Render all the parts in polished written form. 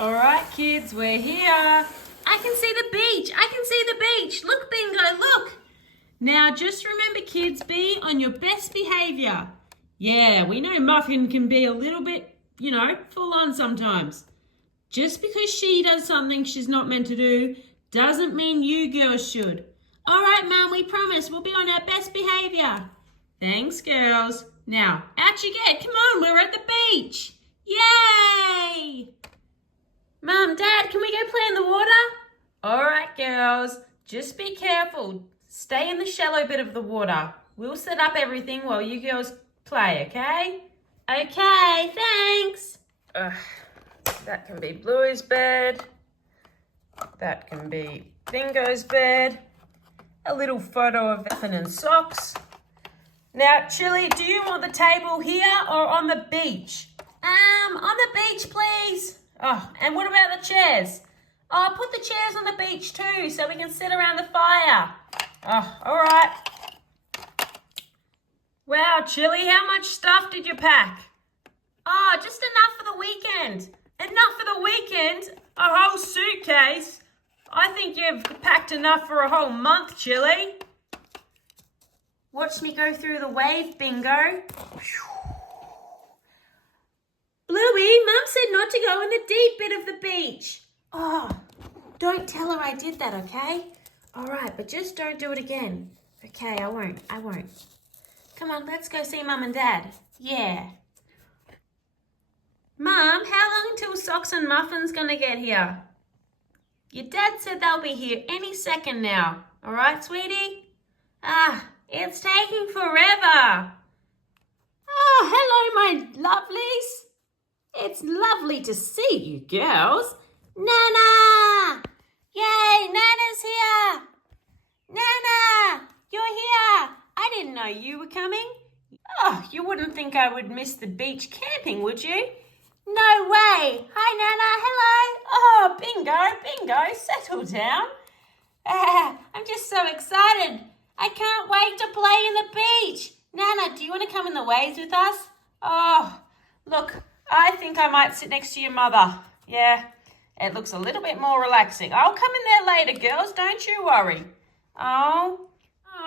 All right, kids, we're here. I can see the beach. I can see the beach. Look, Bingo, look. Now, just remember, kids, be on your best behaviour. Yeah, we know Muffin can be a little bit, full on sometimes. Just because she does something she's not meant to do doesn't mean you girls should. All right, Mum, we promise we'll be on our best behaviour. Thanks, girls. Now, out you get. Come on, we're at the beach. Yay! Mum, Dad, can we go play in the water? All right, girls, just be careful. Stay in the shallow bit of the water. We'll set up everything while you girls play, okay? Okay, thanks. That can be Bluey's bed. That can be Bingo's bed. A little photo of Muffin and socks. Now, Chili, do you want the table here or on the beach? On the beach, please. Oh, and what about the chairs? Oh, put the chairs on the beach too so we can sit around the fire. Oh, all right. Wow, Chili, how much stuff did you pack? Oh, just enough for the weekend. Enough for the weekend? A whole suitcase? I think you've packed enough for a whole month, Chili. Watch me go through the wave, Bingo. Bluey, Mum said not to go in the deep bit of the beach. Oh, don't tell her I did that, okay? All right, but just don't do it again. Okay, I won't. Come on, let's go see Mum and Dad. Yeah. Mum, how long until Socks and Muffin's gonna get here? Your dad said they'll be here any second now. All right, sweetie? It's taking forever. Oh, hello, my lovelies. It's lovely to see you girls. Nana! Yay, Nana's here. Nana, you're here. I didn't know you were coming. Oh, you wouldn't think I would miss the beach camping, would you? No way. Hi, Nana. Hello. Oh, Bingo, settle down. I'm just so excited. I can't wait to play in the beach. Nana, do you want to come in the waves with us? Oh, look, I think I might sit next to your mother. Yeah, it looks a little bit more relaxing. I'll come in there later, girls. Don't you worry. Oh,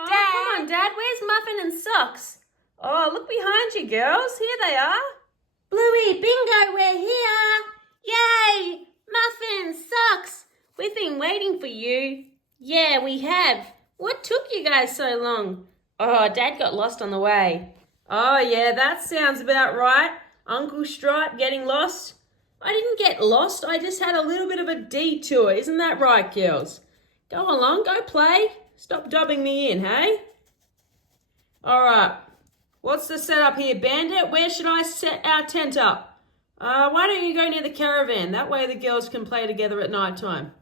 Dad. Come on, Dad. Where's Muffin and Socks? Oh, look behind you, girls. Here they are. Bluey, Bingo, we're here. Yay! Muffin, Socks. We've been waiting for you. Yeah, we have. What took you guys so long? Oh, Dad got lost on the way. Oh, yeah, that sounds about right. Uncle Stripe getting lost. I didn't get lost. I just had a little bit of a detour. Isn't that right, girls? Go along, go play. Stop dubbing me in, hey? All right. What's the setup here, Bandit? Where should I set our tent up? Why don't you go near the caravan? That way the girls can play together at night time.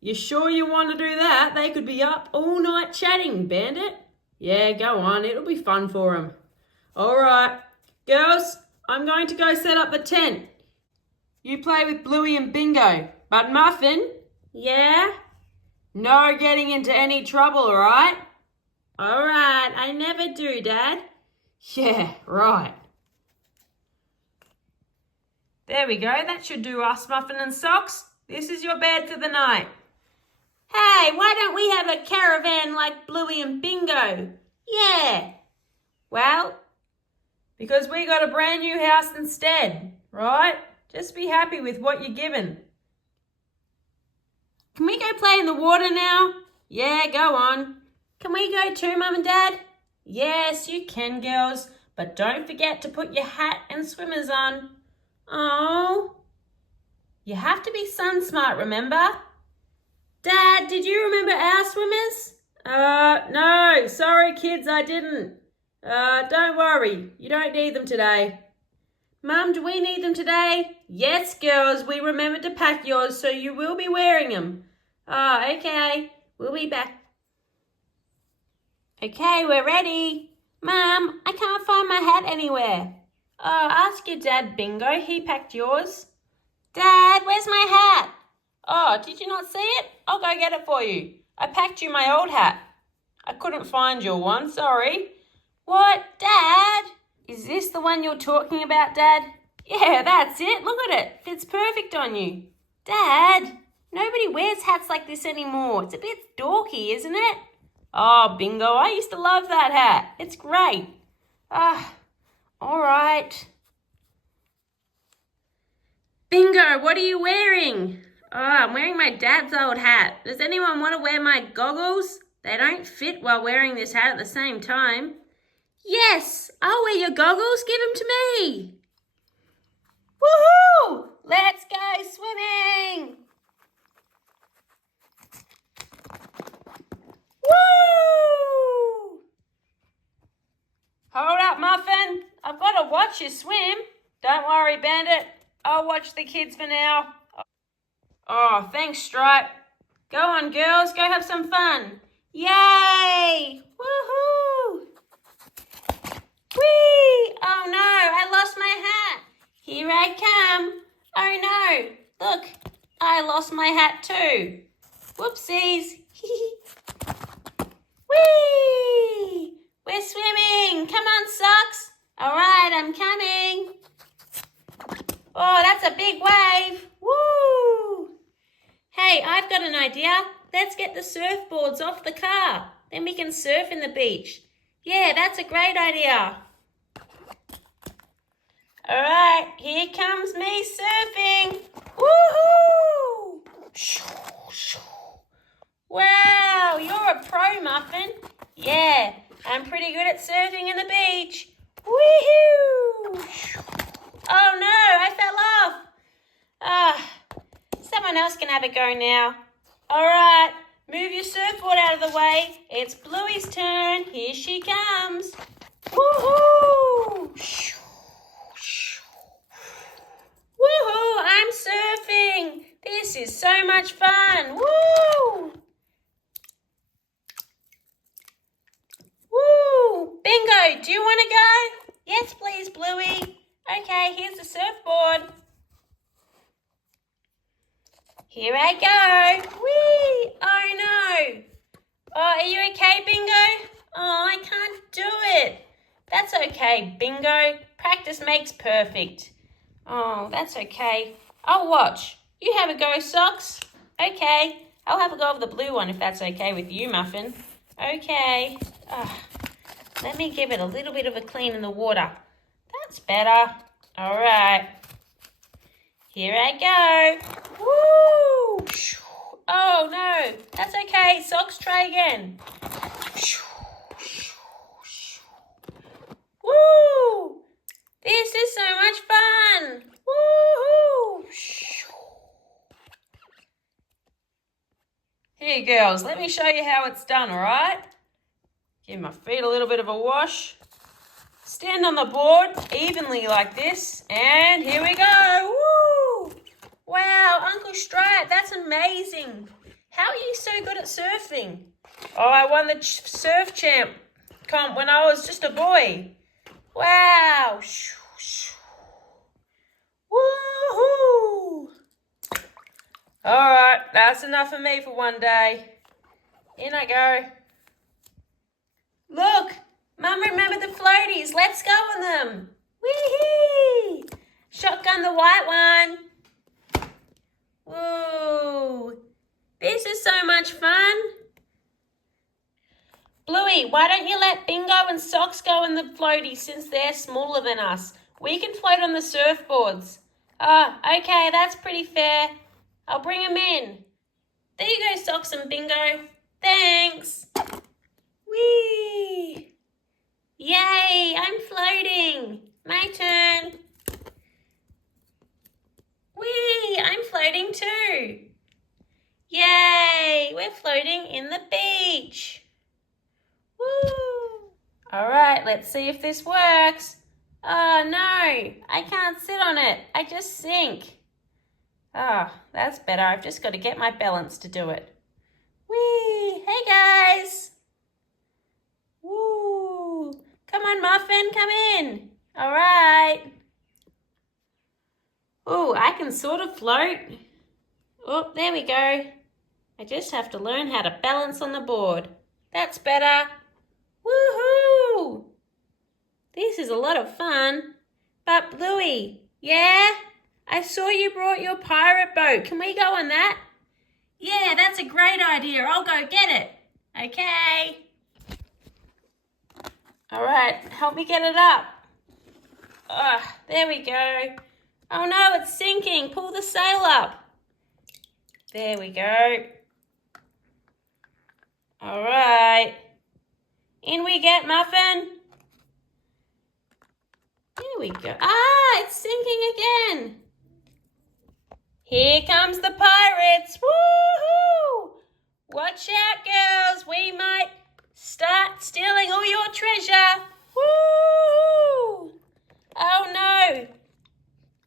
You sure you want to do that? They could be up all night chatting, Bandit. Yeah, go on. It'll be fun for them. All right. Girls, I'm going to go set up the tent. You play with Bluey and Bingo. But Muffin? Yeah? No getting into any trouble, all right? All right. I never do, Dad. Yeah, right. There we go. That should do us, Muffin and Socks. This is your bed for the night. Hey, why don't we have a caravan like Bluey and Bingo? Yeah. Well, because we got a brand new house instead, right? Just be happy with what you're given. Can we go play in the water now? Yeah, go on. Can we go too, Mum and Dad? Yes, you can, girls. But don't forget to put your hat and swimmers on. Oh. You have to be sun smart, remember? Dad, did you remember our swimmers? No. Sorry, kids, I didn't. Don't worry. You don't need them today. Mum, do we need them today? Yes, girls, we remembered to pack yours, so you will be wearing them. Oh, okay. We'll be back. Okay, we're ready. Mum, I can't find my hat anywhere. Oh, ask your dad, Bingo. He packed yours. Dad, where's my hat? Oh, did you not see it? I'll go get it for you. I packed you my old hat. I couldn't find your one, sorry. What, Dad? Is this the one you're talking about, Dad? Yeah, that's it. Look at it. Fits perfect on you. Dad, nobody wears hats like this anymore. It's a bit dorky, isn't it? Oh, bingo, I used to love that hat. It's great. All right. Bingo, what are you wearing? Oh, I'm wearing my dad's old hat. Does anyone want to wear my goggles? They don't fit while wearing this hat at the same time. Yes, I'll wear your goggles. Give them to me. Woohoo! Let's go swimming. Woo! Hold up, Muffin. I've got to watch you swim. Don't worry, Bandit. I'll watch the kids for now. Oh, thanks, Stripe. Go on, girls. Go have some fun. Yay! Woohoo! Whee! Oh no, I lost my hat. Here I come. Oh no, look, I lost my hat too. Whoopsies. Whee! We're swimming. Come on, socks. All right, I'm coming. Oh, that's a big wave. Woo! Hey, I've got an idea. Let's get the surfboards off the car. Then we can surf in the beach. Yeah, that's a great idea. All right, here comes me surfing. Woohoo! Wow, you're a pro, Muffin. Yeah, I'm pretty good at surfing in the beach. Woohoo! Oh no, I fell off. Someone else can have a go now. All right, move your surfboard out of the way. It's Bluey's turn. Here she comes. Woohoo! Woohoo! I'm surfing. This is so much fun. Woo! Woo! Bingo, do you want to go? Yes, please, Bluey. Okay, here's the surfboard. Here I go. Whee! Oh no. Oh, are you okay, Bingo? Oh, I can't do it. That's okay, Bingo. Practice makes perfect. Oh, that's okay. I'll watch. You have a go, Socks. Okay. I'll have a go of the blue one if that's okay with you, Muffin. Okay. Let me give it a little bit of a clean in the water. That's better. All right. Here I go. Woo! Oh, no. That's okay. Socks, try again. Woo! This is so much fun. Woohoo! Here, girls. Let me show you how it's done, all right? Give my feet a little bit of a wash. Stand on the board evenly like this. And here we go. Woo! Wow, Uncle Stripe, that's amazing. How are you so good at surfing? Oh, I won the surf champ comp when I was just a boy. Wow. Woohoo! All right, that's enough for me for one day. In I go. Look, Mum remembered the floaties. Let's go on them. Wee-hee! Shotgun the white one. Whoa. This is so much fun. Bluey, why don't you let Bingo and Socks go in the floaties since they're smaller than us? We can float on the surfboards. Oh, okay, that's pretty fair. I'll bring them in. There you go, Socks and Bingo. Thanks. Whee! Yay, I'm floating. My turn. Whee, I'm floating too. Yay, we're floating in the beach. Woo! All right, let's see if this works. Oh no, I can't sit on it. I just sink. Oh, that's better. I've just got to get my balance to do it. Whee! Hey guys! Woo! Come on, Muffin, come in. All right. Oh, I can sort of float. Oh, there we go. I just have to learn how to balance on the board. That's better. Woohoo! This is a lot of fun. But Bluey, yeah? I saw you brought your pirate boat. Can we go on that? Yeah, that's a great idea. I'll go get it. Okay. All right, help me get it up. There we go. Oh no, it's sinking. Pull the sail up. There we go. All right. In we get, Muffin. There we go. It's sinking again. Here comes the pirates. Woohoo! Watch out, girls. We might start stealing all your treasure. Woo! Oh no.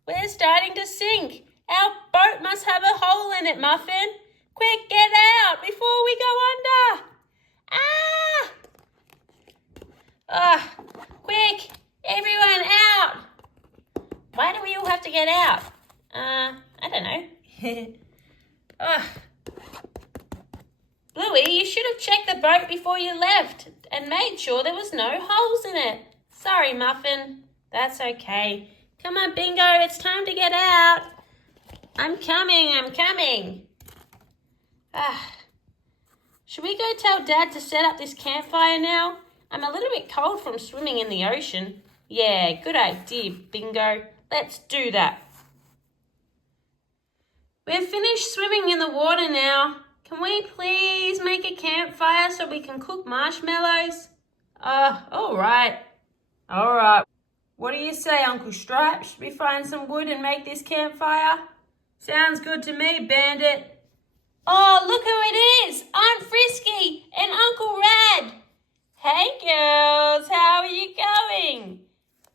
We're starting to sink. Our boat must have a hole in it, Muffin. Quick, get out before we go under. Quick, everyone out. Why do we all have to get out? I don't know. Bluey, you should have checked the boat before you left and made sure there was no holes in it. Sorry, Muffin. That's okay. Come on, Bingo, it's time to get out. I'm coming. Should we go tell Dad to set up this campfire now? I'm a little bit cold from swimming in the ocean. Yeah, good idea, Bingo. Let's do that. We're finished swimming in the water now. Can we please make a campfire so we can cook marshmallows? All right. What do you say, Uncle Stripe? Should we find some wood and make this campfire? Sounds good to me, Bandit. Oh, look who it is! Aunt Frisky and Uncle Rad. Hey, girls, how are you going?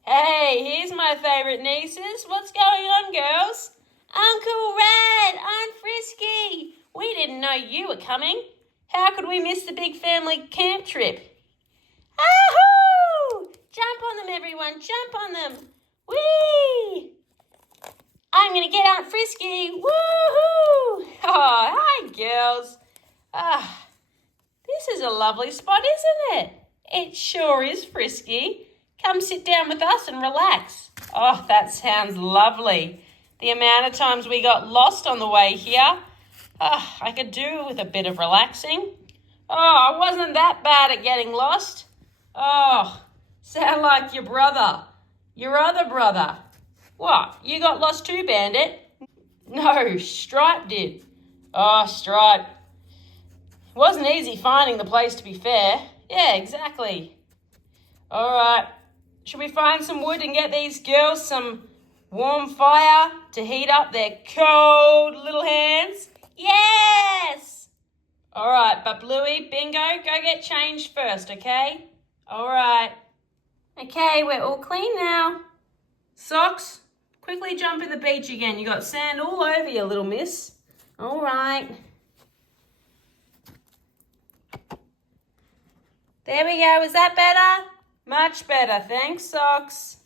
Hey, here's my favourite nieces. What's going on, girls? Uncle Rad, Aunt Frisky. We didn't know you were coming. How could we miss the big family camp trip? Ahoo! Jump on them, everyone. Jump on them. Whee! I'm going to get Aunt Frisky. Woohoo! Oh, hi, girls. This is a lovely spot, isn't it? It sure is, Frisky. Come sit down with us and relax. Oh, that sounds lovely. The amount of times we got lost on the way here. I could do with a bit of relaxing. I wasn't that bad at getting lost. Sound like your brother. Your other brother. What, you got lost too, Bandit? No, Stripe did. Stripe. It wasn't easy finding the place, to be fair. Yeah, exactly. All right. Should we find some wood and get these girls some warm fire to heat up their cold little hands? Yes! All right, but Bluey, Bingo, go get changed first, okay? All right. Okay, we're all clean now. Socks, quickly jump in the beach again. You got sand all over you, little miss. All right. There we go. Is that better? Much better. Thanks, Socks.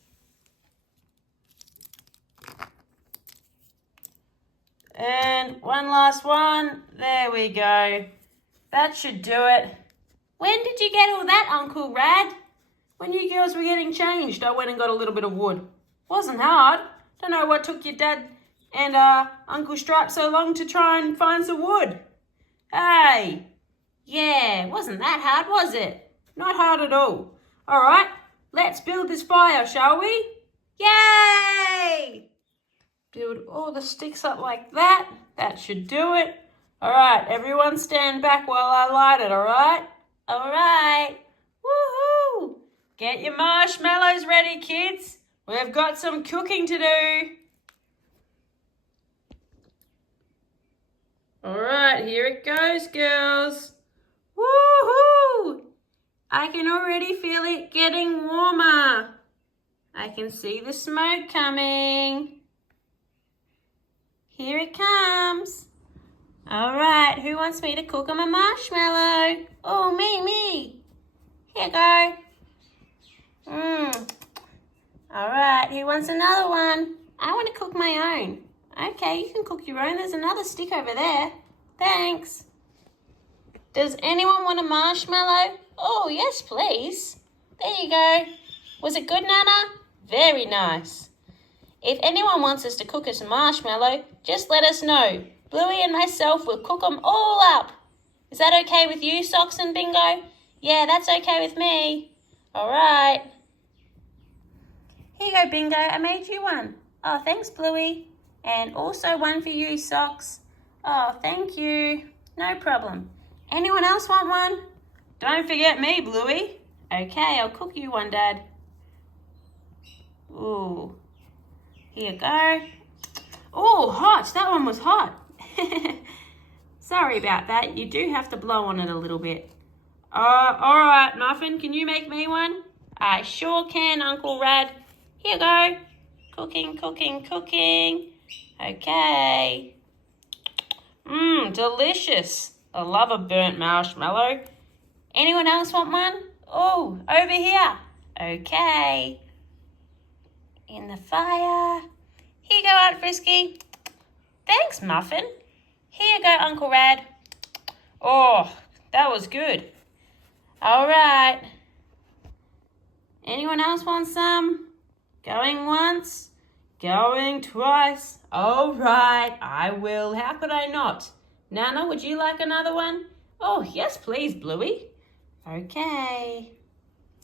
And one last one. There we go. That should do it. When did you get all that, Uncle Rad? When you girls were getting changed, I went and got a little bit of wood. Wasn't hard. Don't know what took your dad and Uncle Stripe so long to try and find some wood. Hey. Yeah, wasn't that hard, was it? Not hard at all. All right, let's build this fire, shall we? Yay! Build all the sticks up like that. That should do it. All right, everyone stand back while I light it, all right? All right. Woohoo! Get your marshmallows ready, kids. We've got some cooking to do. All right, here it goes, girls. Woohoo! I can already feel it getting warmer. I can see the smoke coming. Here it comes. All right, who wants me to cook them a marshmallow? Oh, me. Here you go. All right, who wants another one? I want to cook my own. Okay, you can cook your own. There's another stick over there. Thanks. Does anyone want a marshmallow? Oh, yes, please. There you go. Was it good, Nana? Very nice. If anyone wants us to cook us a marshmallow, just let us know. Bluey and myself will cook them all up. Is that okay with you, Socks and Bingo? Yeah, that's okay with me. All right. Here you go, Bingo. I made you one. Oh, thanks, Bluey. And also one for you, Socks. Oh, thank you. No problem. Anyone else want one? Don't forget me, Bluey. Okay, I'll cook you one, Dad. Ooh. Here you go. Oh, hot. That one was hot. Sorry about that. You do have to blow on it a little bit. All right, Muffin, can you make me one? I sure can, Uncle Rad. Here you go. Cooking, cooking, cooking. Okay. Delicious. I love a burnt marshmallow. Anyone else want one? Oh, over here. Okay. In the fire. Here you go, Aunt Frisky. Thanks, Muffin. Here you go, Uncle Rad. Oh, that was good. All right. Anyone else want some? Going once, going twice. All right, I will. How could I not? Nana, would you like another one? Oh, yes, please, Bluey. Okay.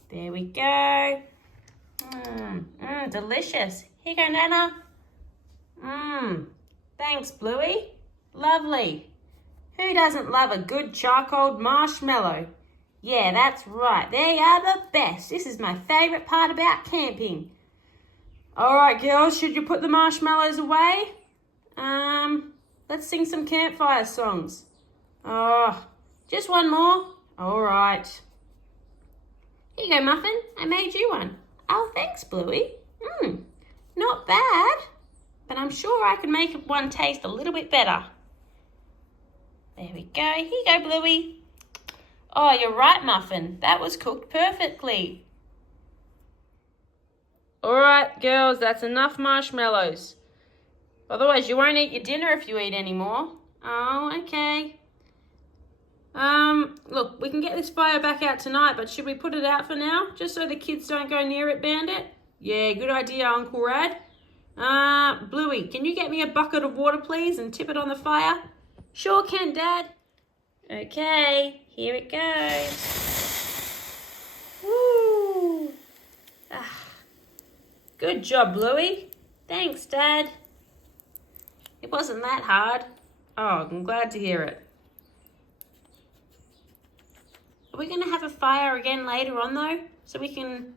There we go. Delicious. Here you go, Nana. Thanks, Bluey. Lovely. Who doesn't love a good charcoal marshmallow? Yeah, that's right. They are the best. This is my favourite part about camping. All right, girls, should you put the marshmallows away? Let's sing some campfire songs. Oh, just one more. All right. Here you go, Muffin. I made you one. Oh, thanks, Bluey. Not bad, but I'm sure I can make one taste a little bit better. There we go. Here you go, Bluey. Oh, you're right, Muffin. That was cooked perfectly. All right, girls, that's enough marshmallows. Otherwise, you won't eat your dinner if you eat any more. Oh, okay. Look, we can get this fire back out tonight, but should we put it out for now? Just so the kids don't go near it, Bandit? Yeah, good idea, Uncle Rad. Bluey, can you get me a bucket of water, please, and tip it on the fire? Sure can, Dad. Okay, here it goes. Woo! Good job, Bluey. Thanks, Dad. It wasn't that hard. Oh, I'm glad to hear it. Are we going to have a fire again later on, though? So we can,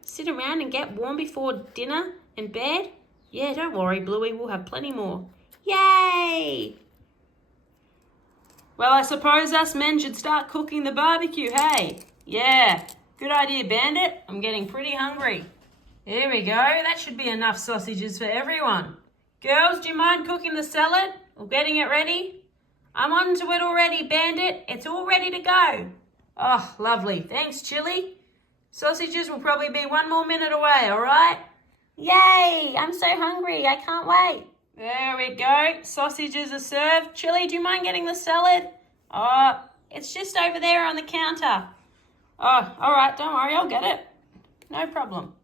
sit around and get warm before dinner and bed? Yeah, don't worry, Bluey. We'll have plenty more. Yay! Well, I suppose us men should start cooking the barbecue, hey? Yeah, good idea, Bandit. I'm getting pretty hungry. Here we go. That should be enough sausages for everyone. Girls, do you mind cooking the salad or getting it ready? I'm on to it already, Bandit. It's all ready to go. Oh, lovely. Thanks, Chili. Sausages will probably be 1 more minute away, all right? Yay! I'm so hungry. I can't wait. There we go. Sausages are served. Chili, do you mind getting the salad? Oh, it's just over there on the counter. Oh, all right. Don't worry. I'll get it. No problem.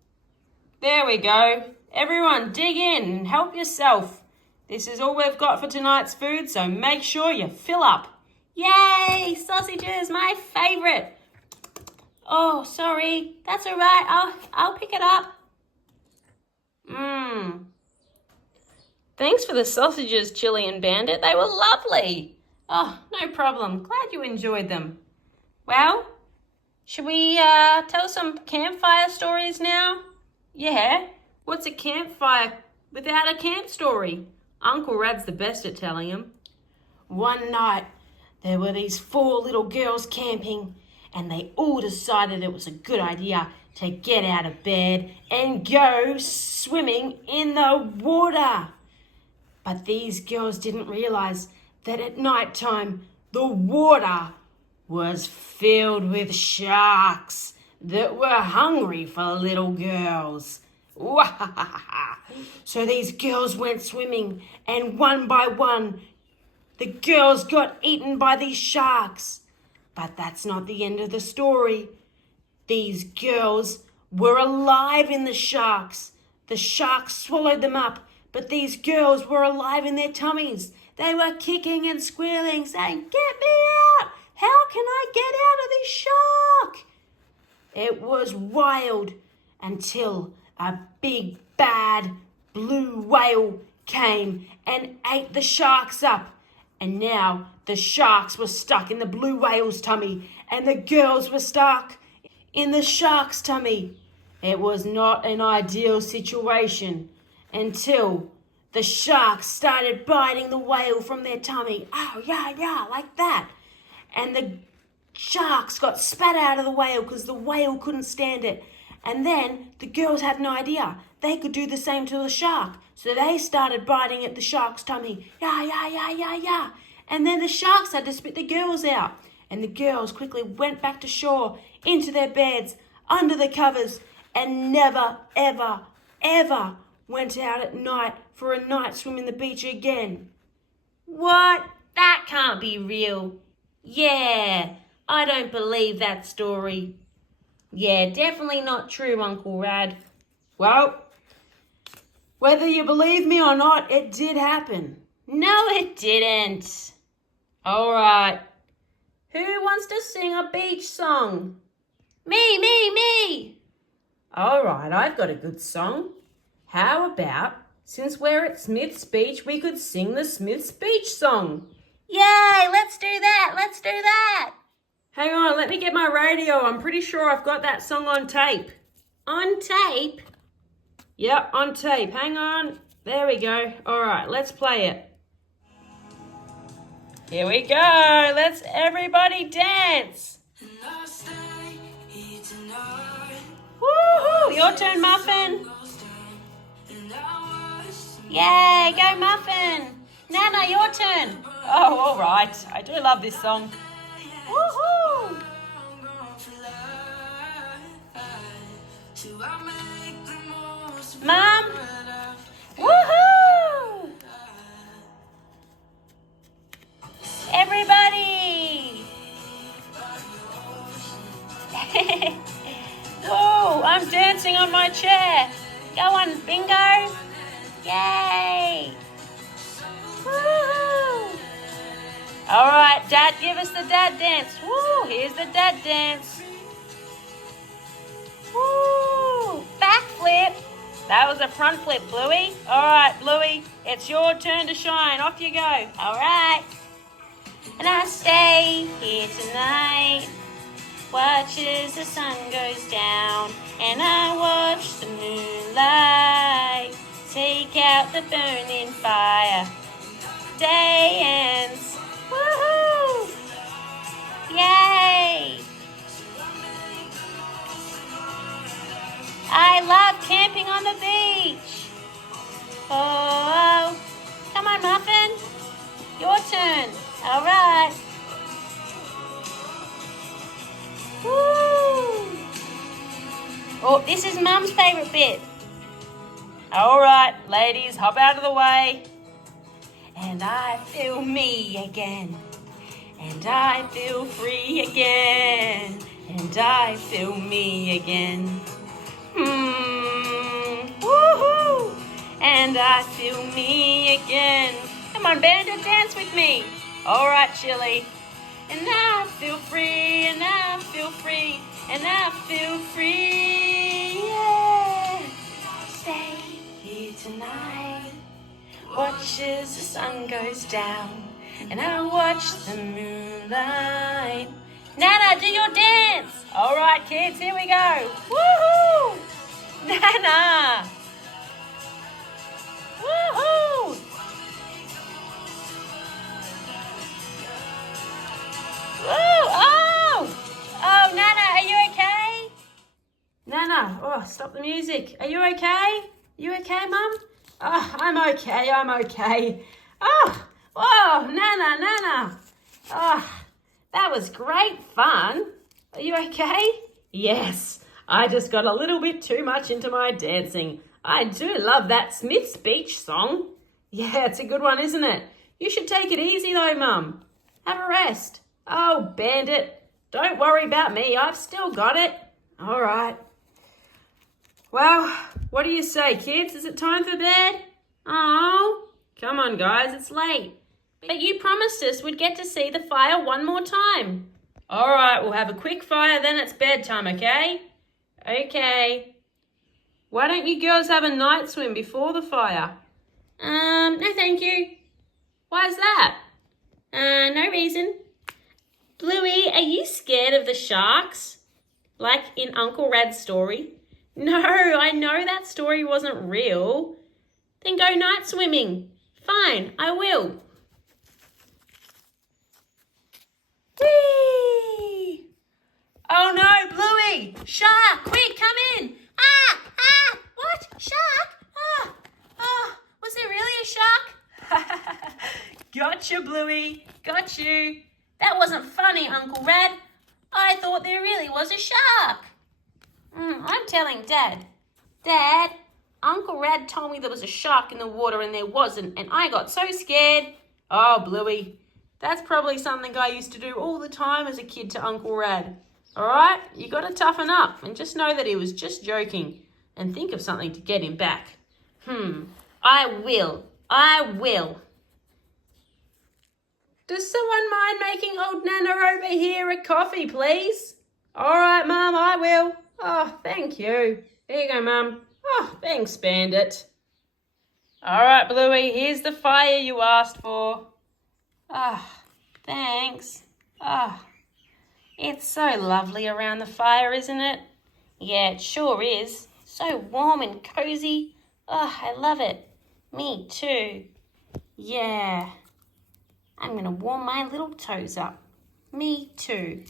There we go. Everyone, dig in and help yourself. This is all we've got for tonight's food, so make sure you fill up. Yay! Sausages, my favourite. Oh, sorry. That's all right. I'll pick it up. Thanks for the sausages, Chili and Bandit. They were lovely. Oh, no problem. Glad you enjoyed them. Well, should we tell some campfire stories now? Yeah. What's a campfire without a camp story? Uncle Rad's the best at telling them. One night, there were these 4 little girls camping, and they all decided it was a good idea to get out of bed and go swimming in the water. But these girls didn't realise that at night time the water was filled with sharks that were hungry for little girls. So these girls went swimming, and one by one the girls got eaten by these sharks. But that's not the end of the story. These girls were alive in the sharks, The sharks swallowed them up, but these girls were alive in their tummies. They were kicking and squealing, saying, "Get me out! How can I get out of this shark?" It was wild until a big bad blue whale came and ate the sharks up. And now the sharks were stuck in the blue whale's tummy and the girls were stuck in the shark's tummy. It was not an ideal situation until the sharks started biting the whale from their tummy. Oh, yeah, yeah, like that. And the sharks got spat out of the whale because the whale couldn't stand it. And then the girls had an idea. They could do the same to the shark. So they started biting at the shark's tummy. Yeah, yeah, yeah, yeah, yeah. And then the sharks had to spit the girls out. And the girls quickly went back to shore, into their beds, under the covers, and never, ever, ever went out at night for a night swim in the beach again. What? That can't be real. Yeah, I don't believe that story. Yeah, definitely not true, Uncle Rad. Well, whether you believe me or not, it did happen. No, it didn't. All right. Who wants to sing a beach song? Me. All right, I've got a good song. How about, since we're at Smith's Beach, we could sing the Smith's Beach song? Yay, let's do that. Hang on, let me get my radio. I'm pretty sure I've got that song on tape. On tape? Yep, on tape. Hang on. There we go. All right, let's play it. Here we go. Let's everybody dance. Woohoo! Your turn, Muffin. Yay, go Muffin. Nanna, your turn. Oh, all right. I do love this song. Woohoo! Mum. Woohoo! Everybody. Whoa, I'm dancing on my chair. Go on, bingo. Yay. Woohoo! All right, Dad, give us the dad dance. Woo, here's the dad dance. Woo, backflip. That was a front flip, Bluey. All right, Bluey, it's your turn to shine. Off you go. All right. And I stay here tonight, watch as the sun goes down, and I watch the moonlight take out the burning fire. Day ends. Woohoo! Yay! I love camping on the beach. Oh, come on, Muffin. Your turn. All right. Woo! Oh, this is Mum's favourite bit. All right, ladies, hop out of the way. And I feel me again. And I feel free again. And I feel me again. Woohoo! And I feel me again. Come on, Bandit, dance with me. All right, Chili. And I feel free, and I feel free, and I feel free, yeah. Stay here tonight, watch as the sun goes down, and I watch the moonlight. Nanna, do your dance. All right, kids, here we go. Woohoo! Nanna. Woohoo! Oh, Nanna, are you okay? Nanna, oh, stop the music. Are you okay? You okay, Mum? Oh, I'm okay. Oh, Nanna. Oh, that was great fun. Are you okay? Yes, I just got a little bit too much into my dancing. I do love that Smith's Beach song. Yeah, it's a good one, isn't it? You should take it easy though, Mum. Have a rest. Oh, Bandit, don't worry about me. I've still got it. All right. Well, what do you say, kids? Is it time for bed? Oh, come on, guys, it's late. But you promised us we'd get to see the fire one more time. All right, we'll have a quick fire, then it's bedtime, okay? Okay. Why don't you girls have a night swim before the fire? No thank you. Why's that? No reason. Bluey, are you scared of the sharks? Like in Uncle Rad's story? No, I know that story wasn't real. Then go night swimming. Fine, I will. Whee! Oh no, Bluey! Shark! Quick, come in! What? Shark? Was there really a shark? Gotcha, Bluey. Got you. That wasn't funny, Uncle Rad. I thought there really was a shark. I'm telling Dad. Dad, Uncle Rad told me there was a shark in the water and there wasn't, and I got so scared. Oh, Bluey, that's probably something I used to do all the time as a kid to Uncle Rad. All right, you got to toughen up and just know that he was just joking and think of something to get him back. I will. Does someone mind making old Nana over here a coffee, please? All right, Mum, I will. Oh, thank you. There you go, Mum. Oh, thanks, Bandit. All right, Bluey, here's the fire you asked for. Thanks. It's so lovely around the fire, isn't it? Yeah, it sure is. So warm and cozy. I love it. Me too. Yeah. I'm going to warm my little toes up. Me too.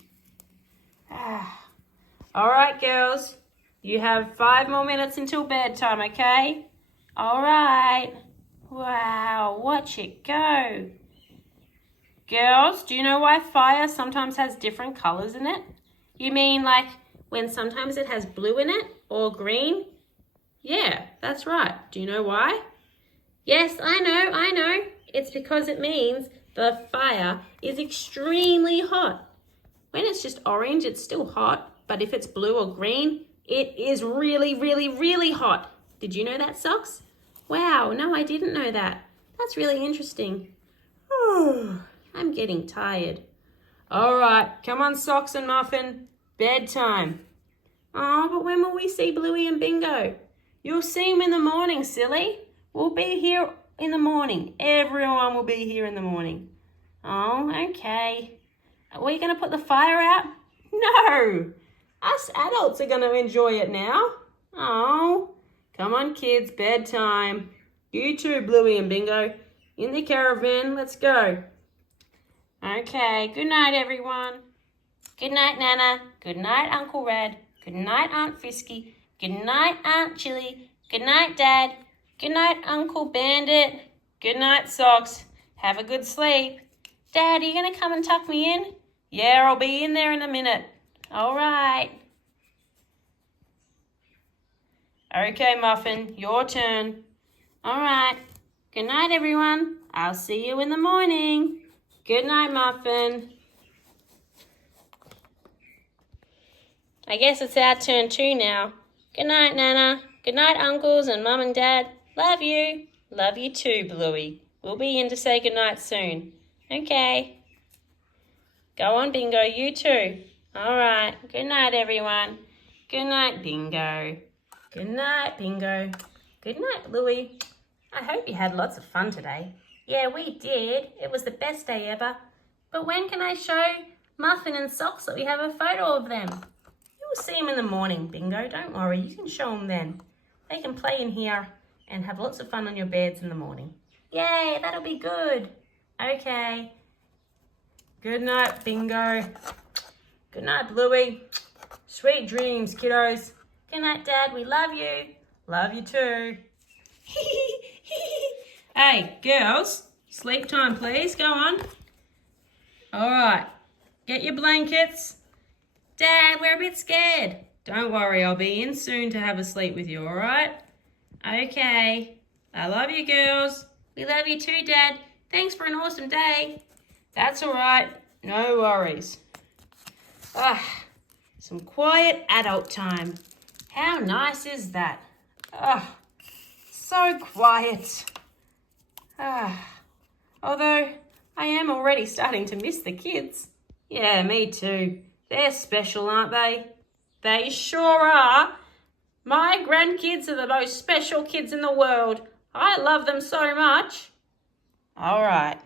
All right, girls. You have 5 more minutes until bedtime, okay? All right. Wow, watch it go. Girls, do you know why fire sometimes has different colours in it? You mean like when sometimes it has blue in it or green? Yeah, that's right. Do you know why? Yes, I know. It's because it means the fire is extremely hot. When it's just orange, it's still hot, but if it's blue or green, it is really, really, really hot. Did you know that, Socks? Wow, no, I didn't know that. That's really interesting. I'm getting tired. All right, come on, Socks and Muffin. Bedtime. Oh, but when will we see Bluey and Bingo? You'll see them in the morning, silly. We'll be here in the morning. Everyone will be here in the morning. Oh, okay. Are we going to put the fire out? No. Us adults are going to enjoy it now. Oh, come on, kids. Bedtime. You too, Bluey and Bingo. In the caravan. Let's go. Okay. Good night, everyone. Good night, Nana. Good night, Uncle Rad. Good night, Aunt Frisky. Good night, Aunt Chili. Good night, Dad. Good night, Uncle Bandit. Good night, Socks. Have a good sleep. Dad, are you going to come and tuck me in? Yeah, I'll be in there in a minute. All right. Okay, Muffin, your turn. All right. Good night, everyone. I'll see you in the morning. Good night, Muffin. I guess it's our turn too now. Good night, Nana. Good night, uncles and Mum and Dad. Love you. Love you too, Bluey. We'll be in to say goodnight soon. Okay. Go on, Bingo, you too. All right. Good night, everyone. Good night, Bingo. Good night, Bingo. Good night, Bluey. I hope you had lots of fun today. Yeah, we did. It was the best day ever. But when can I show Muffin and Socks that we have a photo of them? You'll see them in the morning, Bingo. Don't worry. You can show them then. They can play in here and have lots of fun on your beds in the morning. Yay, that'll be good. Okay. Good night, Bingo. Good night, Bluey. Sweet dreams, kiddos. Good night, Dad. We love you. Love you too. Hey, girls. Sleep time, please. Go on. All right. Get your blankets. Dad, we're a bit scared. Don't worry, I'll be in soon to have a sleep with you, all right? Okay. I love you, girls. We love you too, Dad. Thanks for an awesome day. That's all right. No worries. Some quiet adult time. How nice is that? Oh, so quiet. Although I am already starting to miss the kids. Yeah, me too. They're special, aren't they? They sure are. My grandkids are the most special kids in the world. I love them so much. All right,